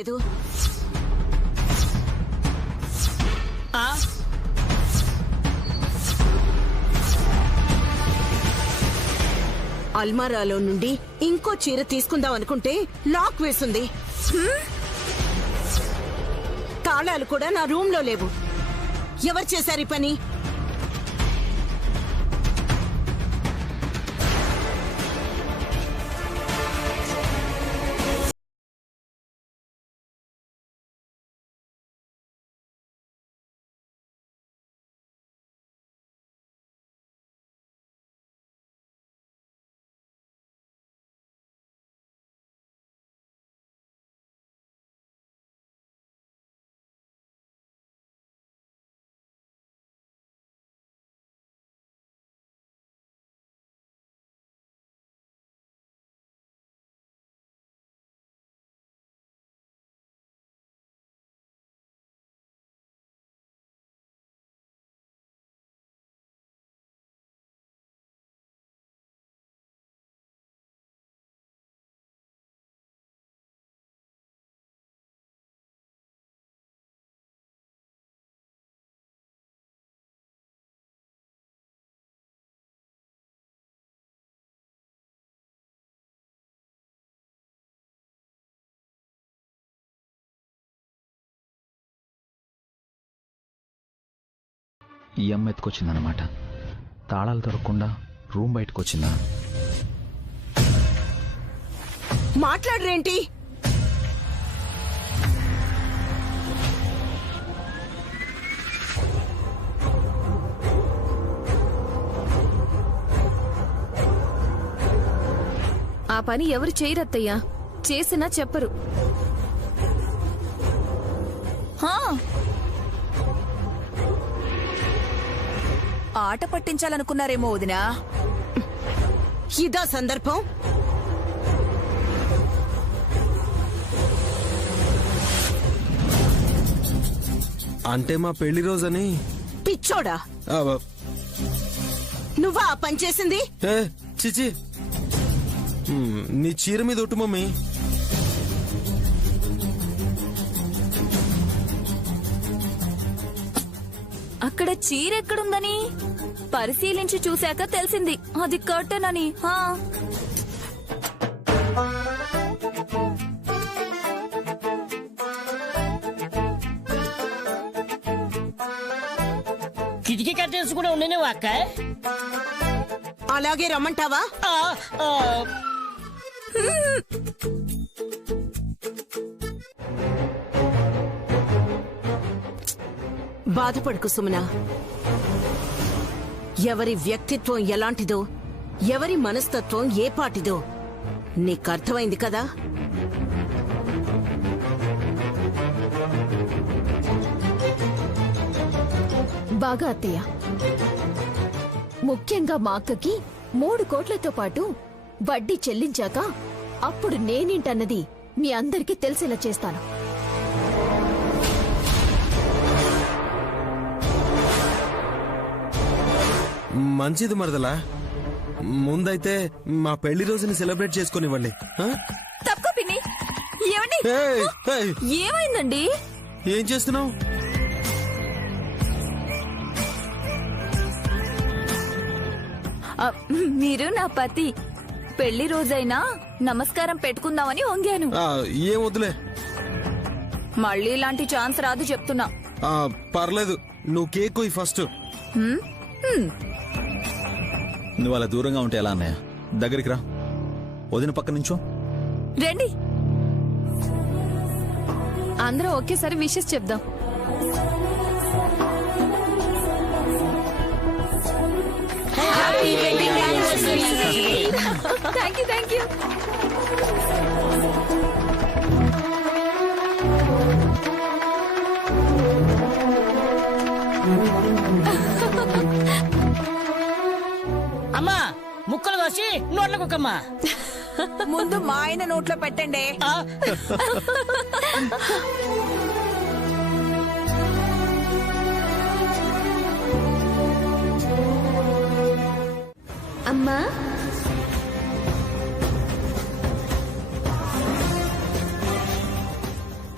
లేదు. అల్మారాలో నుండి ఇంకో చీర తీసుకుందాం అనుకుంటే లాక్ వేసింది. తాళాలు కూడా నా రూమ్ లో లేవు. ఎవరు చేశారు ఈ పని? ఈ అమ్మ ఎత్తుకొచ్చిందనమాట. తాళాలు దొరకకుండా రూమ్ బయటకు వచ్చిందా? మాట్లాడరేంటి? ఆ పని ఎవరు చేయరత్తయ్యా, చేసినా చెప్పరు. ఆట పట్టించాలనుకున్నారేమో వదినా. ఇదా సందర్భం? అంటే మా పెళ్లి రోజని. పిచ్చోడా, నువ్వా ఆ పని చేసింది? చిచి, నీ చీర మీద ఒట్టు మమ్మీ. అక్కడ చీర ఎక్కడుందని పరిశీలించి చూశాక తెలిసింది అది కర్టెన్ అని. కిటికీ కర్టెన్స్ కూడా ఉండేనేవా అక్క? అలాగే రమ్మంటావా? బాధపడుకు సుమనా. ఎవరి వ్యక్తిత్వం ఎలాంటిదో, ఎవరి మనస్తత్వం ఏ పాటిదో నీకర్థమైంది కదా? బాగా అత్తయ్య. ముఖ్యంగా మా అక్కకి 3 కోట్లతో పాటు వడ్డీ చెల్లించాక అప్పుడు నేనేంటన్నది మీ అందరికీ తెలిసేలా చేస్తాను. మంచిది మరదలా. ముందైతే మా పెళ్లి రోజుని సెలబ్రేట్ చేసుకునివ్వండి. తప్పుకో పిన్ని. ఏమండి? ఏమైందండి? ఏం చేస్తున్నావు? మీరు నా పతి. పెళ్లి రోజైనా నమస్కారం పెట్టుకుందామని వంగాను. ఏం వద్దులే. మళ్ళీ ఇలాంటి ఛాన్స్ రాదు చెప్తున్నా. పర్లేదు, నువ్వు కేక్ కొయ్యి ఫస్ట్. నువ్వు అలా దూరంగా ఉంటే ఎలా అన్నయ్య? దగ్గరికి రా, వదిన పక్క నుంచో. రండి. అందరూ ఒకేసారి విషెస్ చెప్దాం. Thank you. అమ్మా, ముక్కలు కోసి నోట్ల కుక్కమ్మా. ముందు మా ఆయన నోట్లో పెట్టండి. అమ్మా,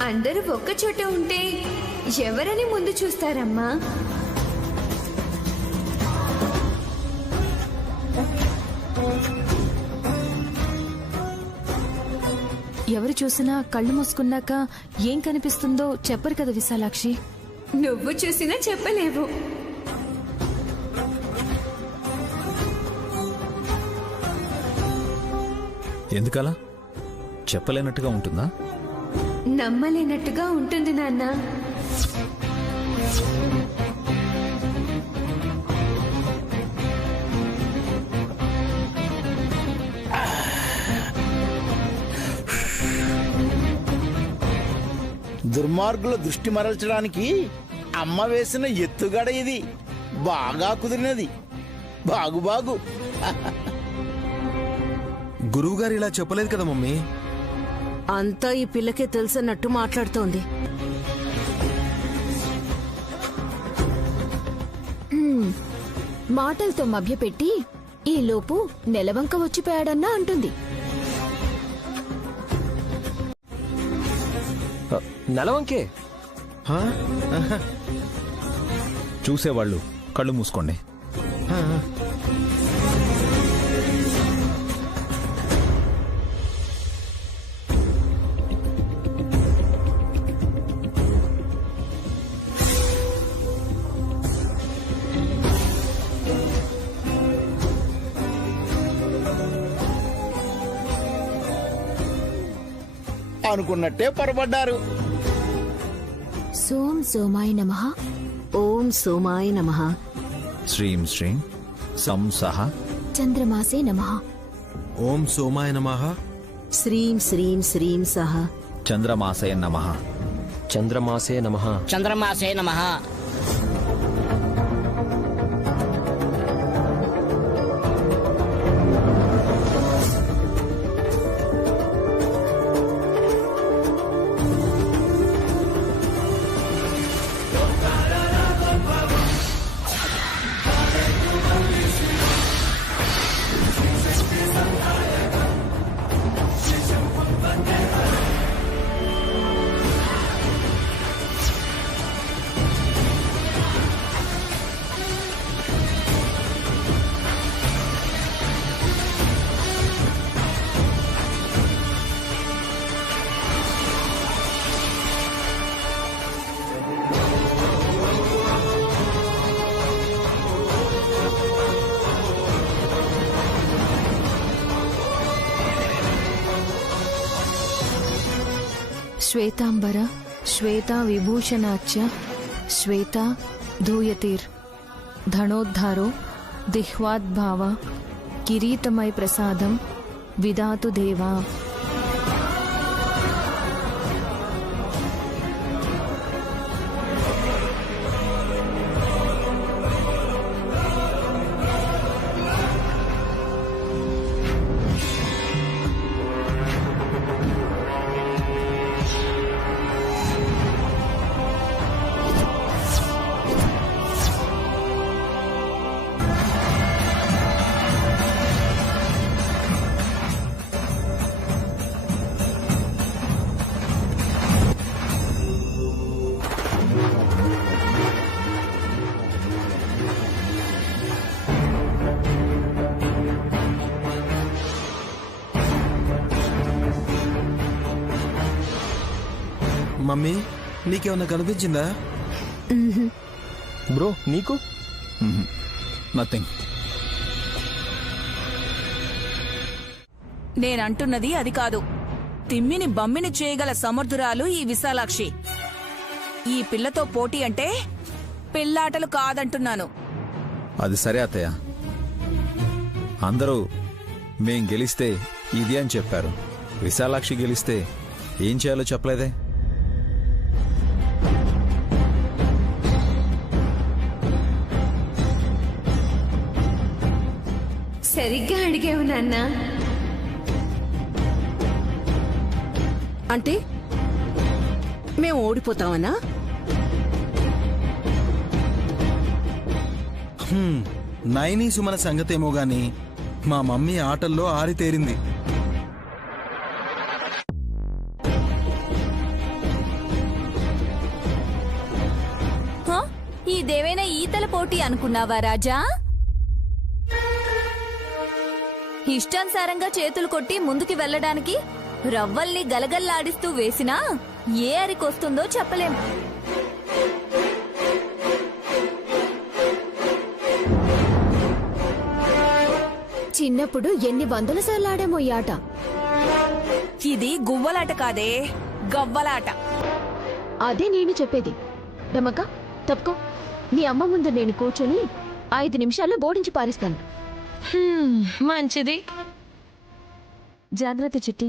అందరూ ఒక్క చోట ఉంటే ఎవరని ముందు చూస్తారమ్మా? ఎవరు చూసినా కళ్ళు మూసుకున్నాక ఏం కనిపిస్తుందో చెప్పరు కదా విశాలాక్షి. నువ్వు చూసినా చెప్పలేవు. ఎందుకలా? చెప్పలేనట్టుగా ఉంటుందా? నమ్మలేనట్టుగా ఉంటుంది నాన్న. దుర్మార్గుల దృష్టి మరల్చడానికి అమ్మ వేసిన ఎత్తుగడ ఇది. బాగా కుదిరినది. బాగు గురువుగారు ఇలా చెప్పలేదు కదా మమ్మీ. అంతా ఈ పిల్లకే తెలుసన్నట్టు మాట్లాడుతోంది. మాటలతో మభ్యపెట్టి ఈలోపు నెలవంక వచ్చిపోయాడన్నా అంటుంది. నెలవంకే హా? చూసేవాళ్ళు కళ్ళు మూసుకోండి. అనుకున్నట్టే పొరపడ్డారు. సోం సోమాయ నమః. ఓం సోమాయ నమః. శ్రీం శ్రీం సం సహ చంద్రమాసే నమః. ఓం సోమాయ నమః. శ్రీం శ్రీం శ్రీం సహ చంద్రమాసయ నమః. చంద్రమాసే నమః. చంద్రమాసే నమః. శ్వేతాంబర శ్వేతా విభూషణాచ్చ శ్వేతా ధూయతీర్ ధనోద్ధారో దిహ్వాద్భావ కిరీటమయ ప్రసాదం విదాతు దేవా. మమ్మీ నీకేమన్నా కనిపించిందా? బ్రో నీకు? నథింగ్. నేనంటున్నది అది కాదు. తిమ్మిని బమ్మిని చేయగల సమర్థురాలు ఈ విశాలాక్షి. ఈ పిల్లతో పోటీ అంటే పిల్లాటలు కాదంటున్నాను. అది సరే అత్తయ్య. అందరూ మేం గెలిస్తే ఇది అని చెప్పారు. విశాలాక్షి గెలిస్తే ఏం చేయాలో చెప్పలేదే. సరిగ్గా అడిగావు నాన్న. అంటే మేము ఓడిపోతామనా? నైని సుమన సంగతేమో గాని మా మమ్మీ ఆటల్లో ఆరితేరింది. ఇదేవైనా ఈతల పోటీ అనుకున్నావా రాజా? ఇష్టానుసారంగా చేతులు కొట్టి ముందుకి వెళ్ళడానికి రవ్వల్ని గలగల్లాడిస్తూ వేసినా ఏ అరికొస్తుందో చెప్పలేం. చిన్నప్పుడు ఎన్ని వందల సార్లు ఆడామో ఈ ఆట. ఇది గువ్వలాట కాదే, గవ్వలాట. అదే నేను చెప్పేది. రమక తప్పుకో. నీ అమ్మ ముందు నేను కూర్చొని 5 నిమిషాల్లో బోడించి పారిస్తాను. మంచిది. జాగ్రత్త చిట్టి.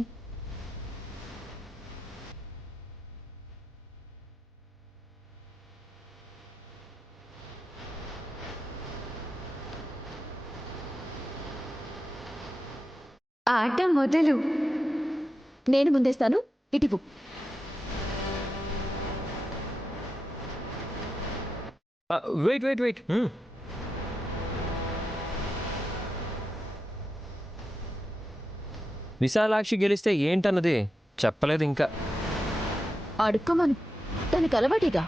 ఆట మొదలు. నేను ముందేస్తాను, ఇటిపు. Wait wait wait. విశాలాక్షి గెలిస్తే ఏంటన్నది చెప్పలేదు ఇంకా. అడుక్కోమను, తనకు అలవాటిగా.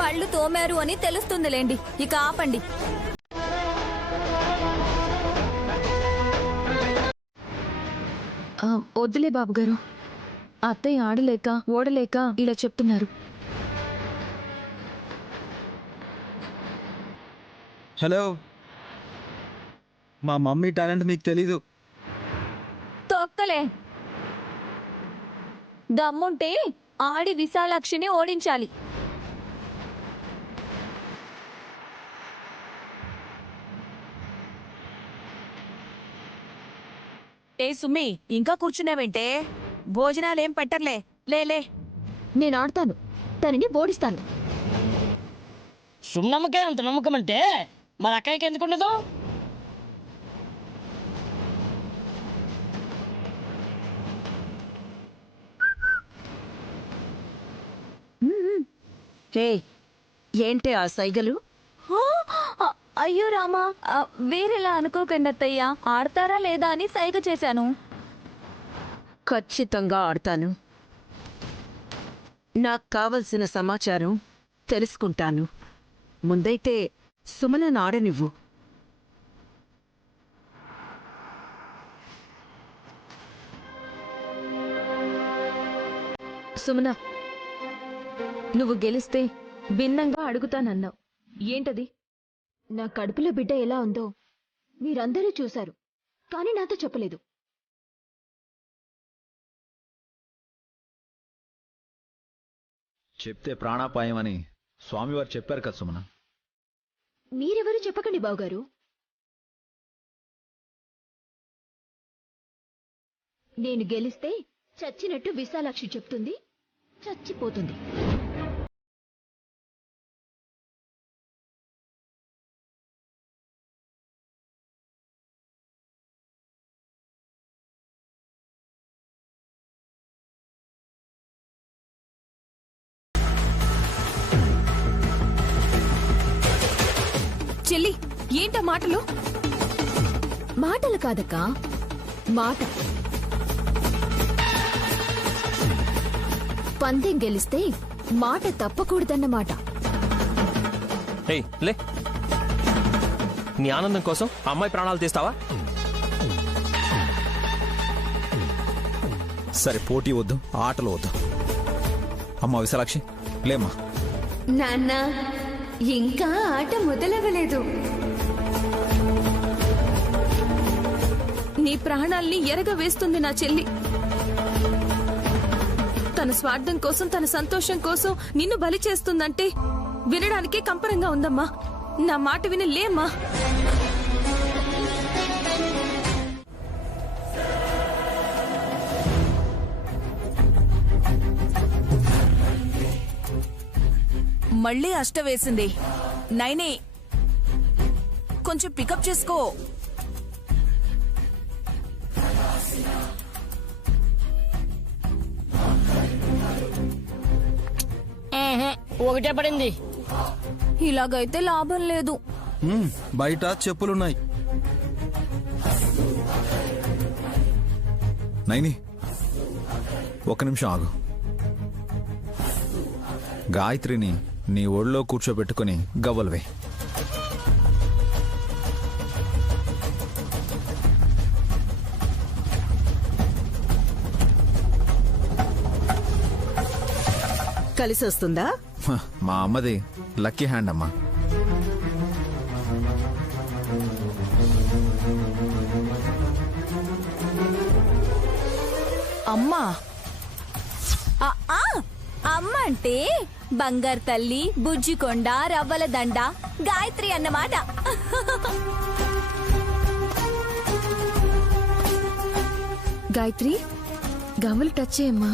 పళ్ళు తోమారు అని తెలుస్తుందిలేండి, ఇక ఆపండి. వద్దులే బాబుగారు, అత్తయ్య ఆడలేక ఓడలేక ఇలా చెప్తున్నారు. హలో, మా మమ్మీ టాలెంట్ మీకు తెలీదు. తొక్కలే. దమ్ముంటే ఆడి విశాలాక్షిని ఓడించాలి. ఏ సుమ్మి, ఇంకా కూర్చున్నావేంటే? భోజనాలేం పెట్టర్లే, లేలే. నేను ఆడతాను, తనని ఓడిస్తాను. సున్నమ్మకే అంత నమ్మకం అంటే మన అక్కయ్యకి ఎందుకు ఉండదు? ఏంటే ఆ సైగలు? అయ్యో రామా, వేరేలా అనుకోకండి అత్తయ్య. ఆడతారా లేదా అని సైగ చేశాను. ఖచ్చితంగా ఆడతాను. నాకు కావలసిన సమాచారం తెలుసుకుంటాను. ముందైతే సుమలను ఆడనివ్వు. సుమన, నువ్వు గెలిస్తే భిన్నంగా అడుగుతానన్నావు. ఏంటది? నా కడుపులో బిడ్డ ఎలా ఉందో మీరందరూ చూశారు, కానీ నాతో చెప్పలేదు. చెప్తే ప్రాణాపాయం అని స్వామివారు చెప్పారు కదా సుమన. మీరెవరూ చెప్పకండి బావగారు. నేను గెలిస్తే చచ్చినట్టు విశాలాక్షి చెప్తుంది, చచ్చిపోతుంది. చెల్లి, ఏంటా మాటలు? మాటలు కాదక్క, మాట. పందెం గెలిస్తే మాట తప్పకూడదన్నమాట. ఏయ్ లే, నీ ఆనందం కోసం అమ్మాయి ప్రాణాలు తీస్తావా? సరే, పోటీ వద్దు, ఆటలు వద్దు. అమ్మా విశాలాక్షి, లేమ్మా. నాన్న, ఇంకా ఆట మొదలవ్వలేదు. నీ ప్రాణాల్ని ఎరగ వేస్తుంది నా చెల్లి. తన స్వార్థం కోసం, తన సంతోషం కోసం నిన్ను బలి చేస్తుందంటే వినడానికే కంపరంగా ఉందమ్మా. నా మాట విని లేమ్మా. మళ్ళీ అష్ట వేసింది. నైనే, కొంచెం పికప్ చేసుకో. ఒకటే పడింది. ఇలాగైతే లాభం లేదు. బయట చెప్పులున్నాయి. నైని ఒక నిమిషం ఆగు. గాయత్రిని నీ ఒళ్ళో కూర్చోబెట్టుకుని గవ్వలవే. కలిసి వస్తుందా? మా అమ్మది లక్కీ హ్యాండ్ అమ్మా. అమ్మా అమ్మ అంటే బంగారు తల్లి, బుజ్జికొండ, రవ్వల దండ, గాయత్రి అన్నమాట. గాయత్రి గవ్వలు టచ్ చేయమ్మా.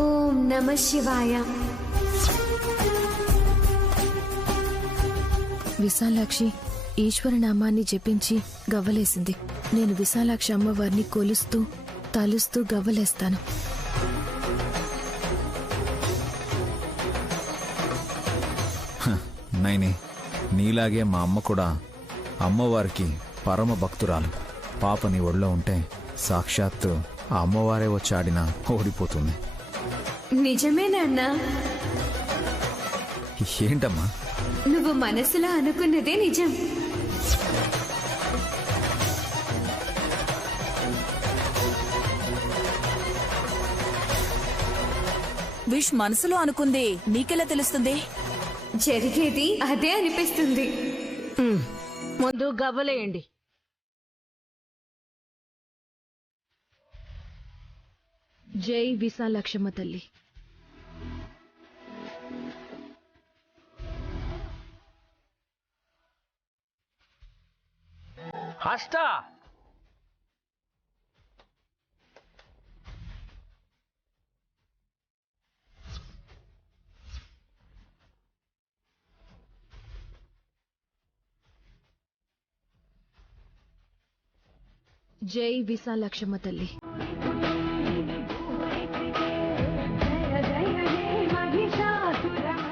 ఓం నమ శివాయ. విశాలాక్షి ఈశ్వర నామాన్ని జపించి గవ్వలేసింది. నేను విశాలాక్షి అమ్మవారిని కొలుస్తూ తలుస్తూ గవ్వలేస్తాను. నైని నీలాగే మా అమ్మ కూడా అమ్మవారికి పరమ భక్తురాలు. పాప నీ ఒళ్ళో ఉంటే సాక్షాత్తు ఆ అమ్మవారే వచ్చి ఆడినా ఓడిపోతుంది. నిజమేనా? ఏంటమ్మా నువ్వు మనసులో అనుకున్నదే నిజం. విష్ మనసులో అనుకుంది నీకెలా తెలుస్తుంది? జరిగేది అదే అనిపిస్తుంది. ముందు గవ్వలేయండి. జై విశాలాక్షమ్మ తల్లి. హస్త జై విశాలాక్షమ్మ తల్లి.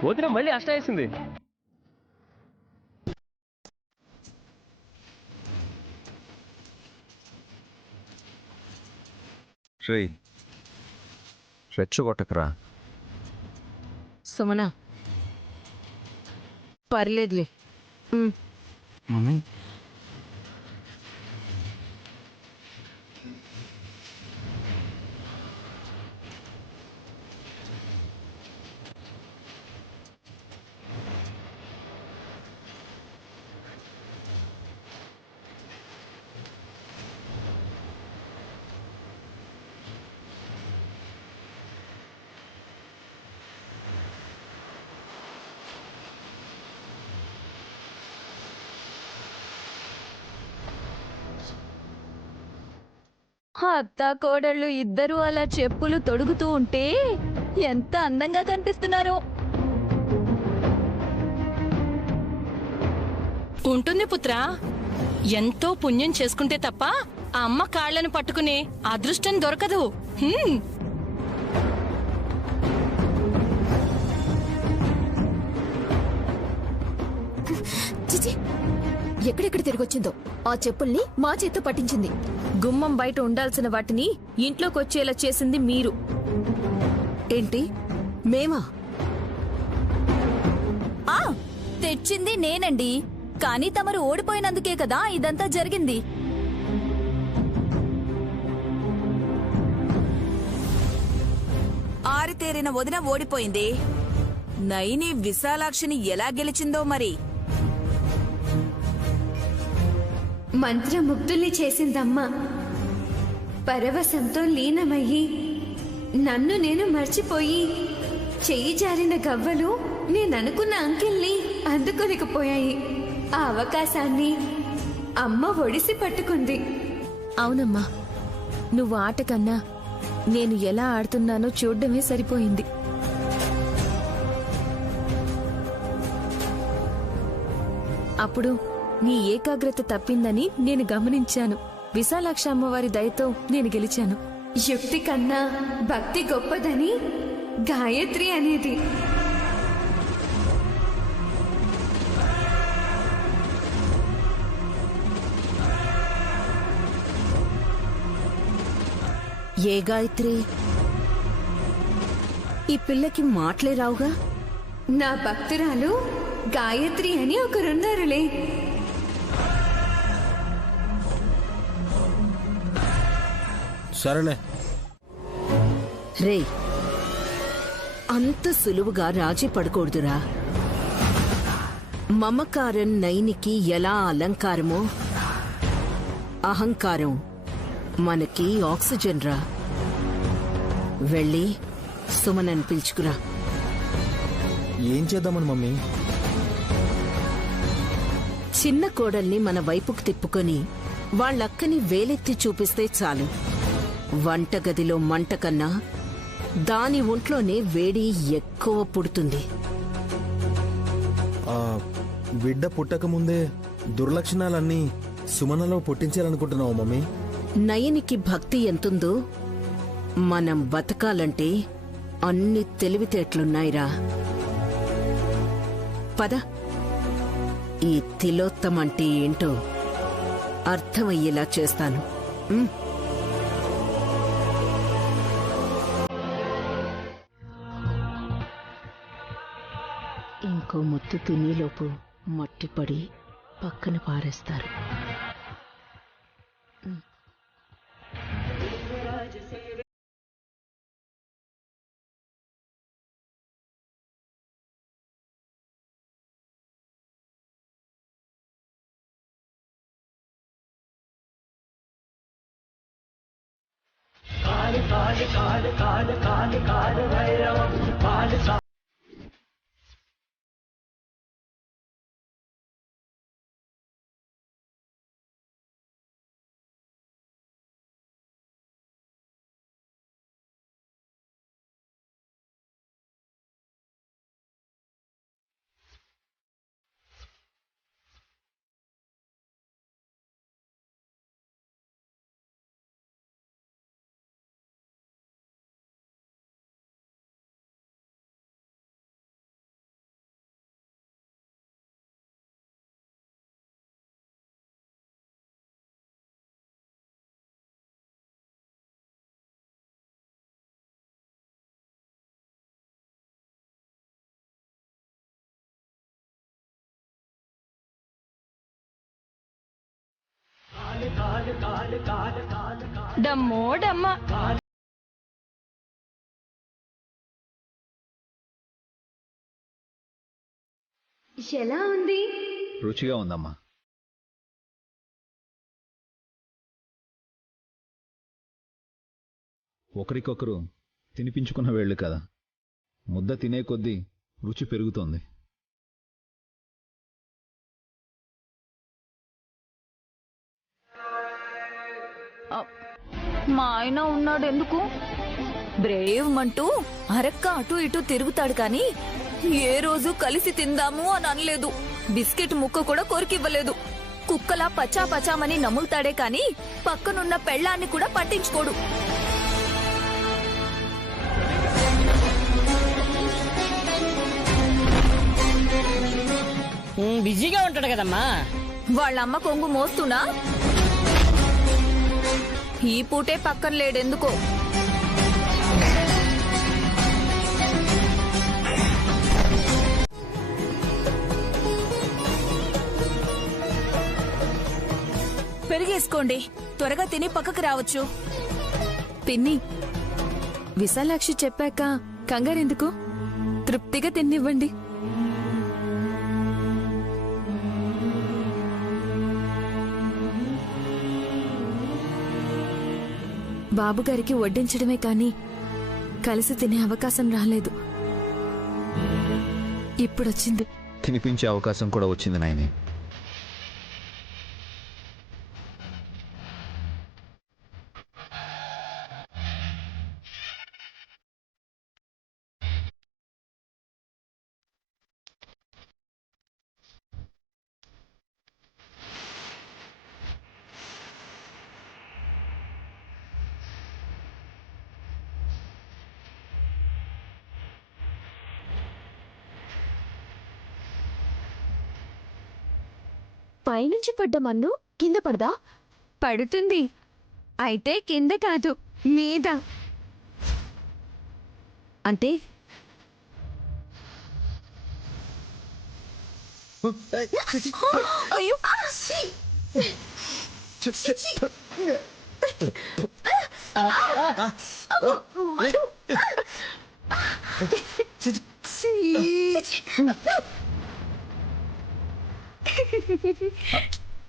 వదిన మళ్ళీ అష్ట వేసింది. రెచ్చగొట్టకరా. సుమన పర్లేదులే. మమ్మీ అత్త కోడళ్ళు ఇద్దరూ అలా చెప్పులు తొడుగుతూ ఉంటే ఎంత అందంగా కనిపిస్తున్నారు. ఉంటుంది పుత్రా. ఎంతో పుణ్యం చేసుకుంటే తప్ప ఆ అమ్మ కాళ్లను పట్టుకునే అదృష్టం దొరకదు. చిచి, ఎక్కడెక్కడ తిరిగొచ్చిందో. ఆ చెప్పుల్ని మా చేత్తో పట్టించింది. గుమ్మం బయట ఉండాల్సిన వాటిని ఇంట్లోకి వచ్చేలా చేసింది మీరు. ఏంటి మేమా? తెచ్చింది నేనండి, కానీ తమరు ఓడిపోయినందుకే కదా ఇదంతా జరిగింది. ఆరితేరిన వదిన ఓడిపోయింది. నైని విశాలాక్షిని ఎలా గెలిచిందో మరి. మంత్రముగ్ధుల్ని చేసిందమ్మా. పరవశంతో లీనమయ్యి నన్ను నేను మర్చిపోయి చెయ్యి జారిన గవ్వలు నేననుకున్న అంకెల్ని అందుకోలేకపోయాయి. ఆ అవకాశాన్ని అమ్మ ఒడిసి పట్టుకుంది. అవునమ్మా, నువ్వు ఆట కన్నా నేను ఎలా ఆడుతున్నానో చూడ్డమే సరిపోయింది. అప్పుడు నీ ఏకాగ్రత తప్పిందని నేను గమనించాను. విశాలాక్ష అమ్మవారి దయతో నేను గెలిచాను. యుక్తి కన్నా భక్తి గొప్పదని గాయత్రి అనేది. ఏ గాయత్రి? ఈ పిల్లకి మాటలే రావుగా? నా భక్తురాలు గాయత్రి అని ఒకరున్నారులే. సరేలే. రే, అంత సులువుగా రాజీ పడకూడదురా. మమకారం నైనికి ఎలా అలంకారమో, అహంకారం మనకి ఆక్సిజన్ రా. వెళ్ళి సుమనని పిలుచుకురా. ఏం చేద్దామని మమ్మీ? చిన్న కోడల్ని మన వైపుకు తిప్పుకొని వాళ్ళక్కని వేలెత్తి చూపిస్తే చాలు. వంటగదిలో మంట కన్నా దాని ఒంట్లోనే వేడి ఎక్కువ పుడుతుంది. ఆ బిడ్డ పుట్టకముందే దుర్లక్షణాలన్నీ సుమనలో పుట్టించాలనుకుంటున్నావు మమ్మీ? నయనికి భక్తి ఎంతుందో మనం బతకాలంటే అన్ని తెలివితేటలున్నాయిరా. పద, ఈ తిలోత్తమంటే ఏంటో అర్థమయ్యేలా చేస్తాను. ఇంకో ముద్దు తినేలోపు మట్టిపడి పక్కన పారేస్తారు. డమ్మో డమ్మ. ఎలా ఉంది? రుచిగా ఉందమ్మా. ఒకరికొకరు తినిపించుకున్న వేళ్ళు కదా, ముద్ద తినే కొద్దీ రుచి పెరుగుతోంది. మా ఆయన ఉన్నాడు ఎందుకు? బ్రేవ్ మంటూ అరక్క అటు ఇటు తిరుగుతాడు కాని ఏ రోజు కలిసి తిందాము అని అనలేదు. బిస్కెట్ ముక్క కూడా కొరికివ్వలేదు. కుక్కలా పచా పచామని నములుతాడే కాని పక్కనున్న పెళ్ళాన్ని కూడా పట్టించుకోడు. బిజీగా ఉంటాడు కదమ్మా. వాళ్ళమ్మ కొంగు మోస్తున్నా ఈ పూటే పక్కన లేడెందుకో. పెరిగేసుకోండి, త్వరగా తిని పక్కకు రావచ్చు. పిన్ని, విశాలాక్షి చెప్పాక కంగారెందుకు? తృప్తిగా తిన్నివ్వండి. బాబుగారికి వడ్డించడమే కాని కలిసి తినే అవకాశం రాలేదు. ఇప్పుడొచ్చింది. తినిపించే అవకాశం కూడా వచ్చింది నాయనే. పైనుంచి పడ్డ మన్ను కింద పడదా? పడుతుంది. అయితే కింద కాదు, మీద అంటే అయ్యో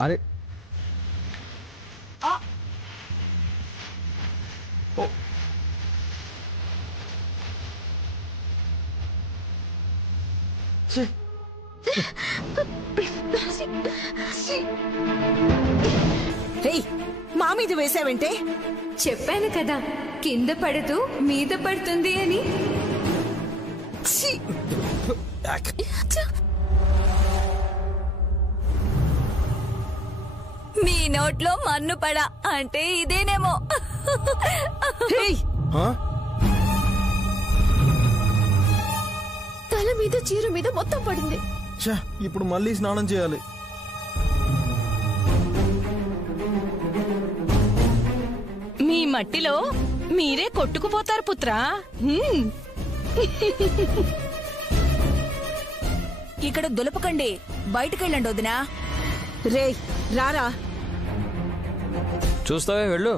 అరే రేయ్, మా మీద వేసావంటే? చెప్పాను కదా కింద పడుతూ మీద పడుతుంది అని. ఛీ! మీ నోట్లో మన్ను పడ అంటే ఇదేనేమో. రేయ్, తల మీద చీర మీద మొత్తం పడింది. ఛ, ఇప్పుడు మళ్ళీ స్నానం చేయాలి. మీ మట్టిలో మీరే కొట్టుకుపోతారు పుత్రా. ఇక్కడ దులపకండి, బయటకెళ్ళండి వదినా. రేయ్ రారా. చూస్తావే వెళ్ళు.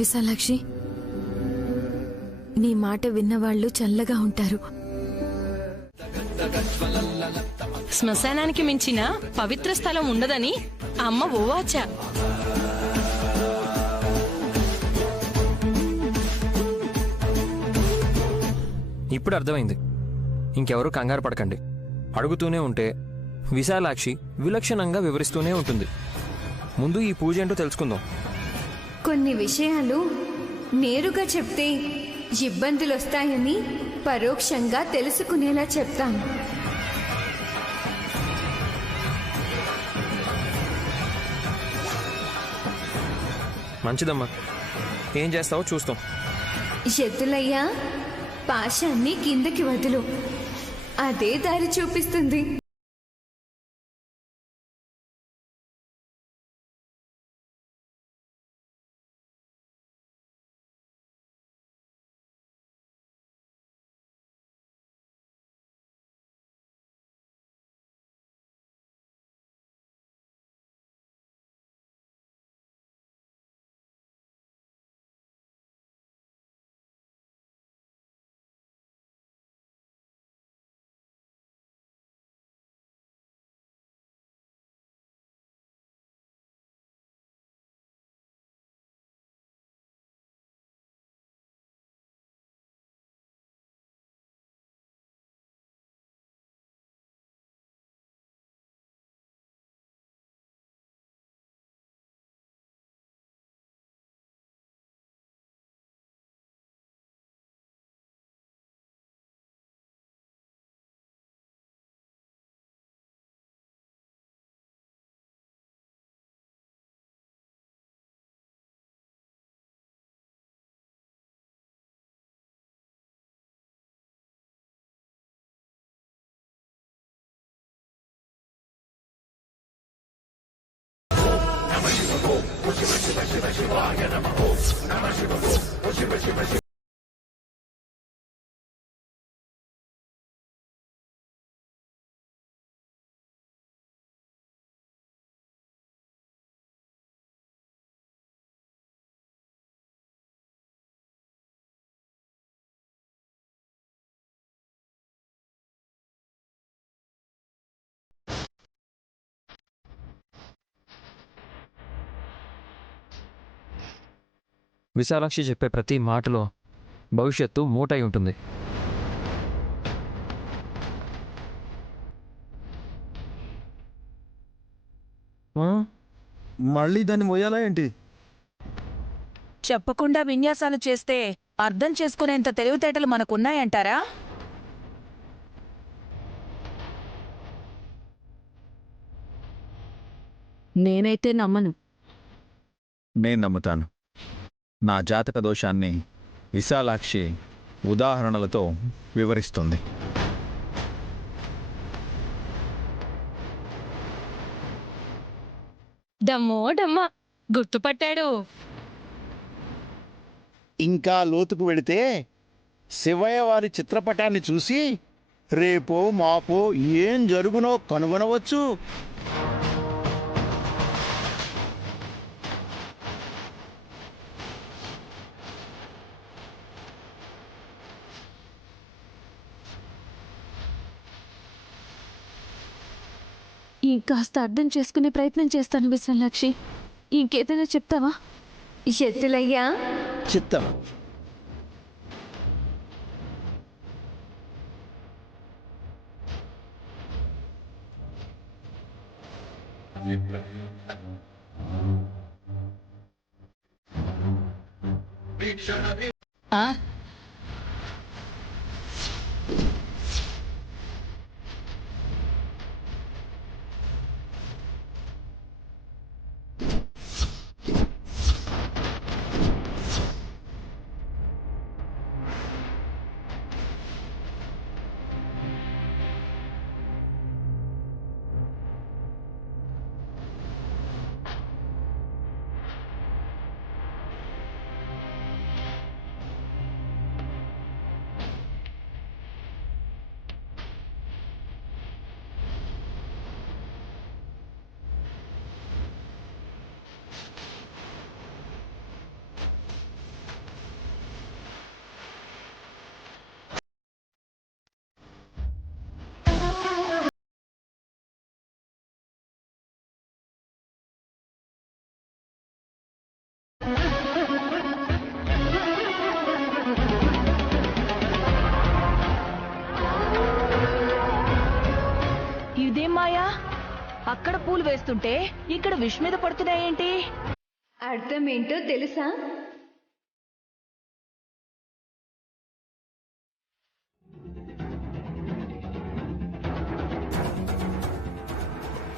విశాలాక్షి, నీ మాట విన్నవాళ్లు చల్లగా ఉంటారు. శ్మశానానికి మించిన పవిత్ర స్థలం ఉండదని అమ్మ ఓవాచ. ఇప్పుడు అర్థమైంది. ఇంకెవరూ కంగారు పడకండి. అడుగుతూనే ఉంటే విశాలాక్షి విలక్షణంగా వివరిస్తూనే ఉంటుంది. ముందు ఈ పూజ ఏంటో తెలుసుకుందాం. కొన్ని విషయాలు నేరుగా చెప్తే ఇబ్బందులొస్తాయని పరోక్షంగా తెలుసుకునేలా చెప్తాను. మంచిదమ్మా, ఏం చేస్తావో చూస్తాం. ఎద్దులయ్యా, పాశాన్ని కిందకి వదులు, అదే దారి చూపిస్తుంది. విశాలాక్షి చెప్పే ప్రతి మాటలో భవిష్యత్తు మూటై ఉంటుంది. మళ్ళీ దాన్ని మోయాలా ఏంటి? చెప్పకుండా విన్యాసాలు చేస్తే అర్థం చేసుకునేంత తెలివితేటలు మనకున్నాయంటారా? నేనైతే నమ్మను. నేను నమ్ముతాను. నా జాతక దోషాన్ని విశాలాక్షి ఉదాహరణలతో వివరిస్తుంది. డమ్మా గుర్తుపట్టాడు. ఇంకా లోతుకు వెళితే శివయ్య వారి చిత్రపటాన్ని చూసి రేపో మాపో ఏం జరుగునో కనుగొనవచ్చు. ఇంకాస్త అర్థం చేసుకునే ప్రయత్నం చేస్తాను విశాలాక్షి. ఇంకేదైనా చెప్తావా? ఎత్తులయ్యా, చిత్తం. ఇదేం మాయా, అక్కడ పూలు వేస్తుంటే ఇక్కడ విష్ మీద పడుతున్నాయేంటి? అర్థం ఏంటో తెలుసా?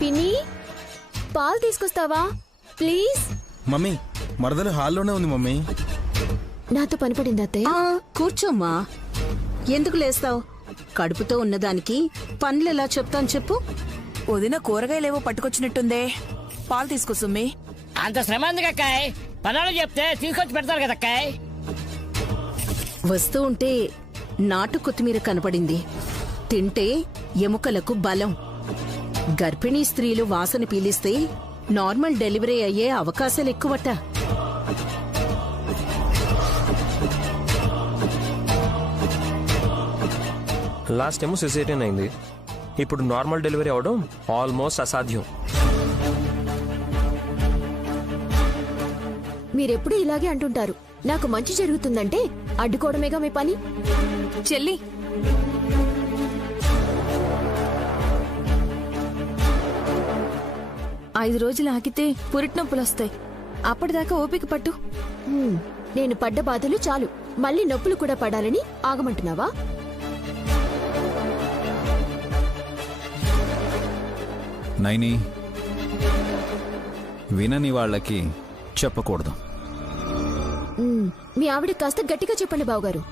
పిన్ని, పాలు తీసుకొస్తావా ప్లీజ్? మమ్మీ, మరదలు హాల్లోనే ఉంది మమ్మీ. నాతో పని పడింది అత్తయ్య. కూర్చోమ్మా. ఎందుకు లేస్తావు? కడుపుతో ఉన్నదానికి పనులెలా చెప్తాను చెప్పు. వదిన కూరగాయలేవో పట్టుకొచ్చినట్టుందే, పాలు తీసుకో సుమ్మి. అంత శ్రమ ఎందుకు అక్కాయ్? పదాలు చెప్తే తీసుకొచ్చి పెడతారు కదా అక్కాయ్. వస్తూ ఉంటే నాటు కొత్తిమీర కనపడింది. తింటే ఎముకలకు బలం. గర్భిణీ స్త్రీలు వాసన పీలిస్తే నార్మల్ డెలివరీ అయ్యే అవకాశాలు ఎక్కువట. లాస్ట్ టైం సిజేరియన్ అయింది, ఇప్పుడు నార్మల్ డెలివరీ అవడం ఆల్మోస్ట్ అసాధ్యం. మీరెప్పుడు ఇలాగే అంటుంటారు. నాకు మంచి జరుగుతుందంటే అడ్డుకోవడమేగా మీ పని. చెల్లి, ఐదు రోజులు ఆగితే పురిటినొప్పులొస్తాయి. అప్పటిదాకా ఓపిక పట్టు. నేను పడ్డ బాధలు చాలు, మళ్ళీ నొప్పులు కూడా పడాలని ఆగమంటున్నావా? నైని, వినని వాళ్ళకి చెప్పకూడదు. మీ ఆవిడ కాస్త గట్టిగా చెప్పండి బావగారు.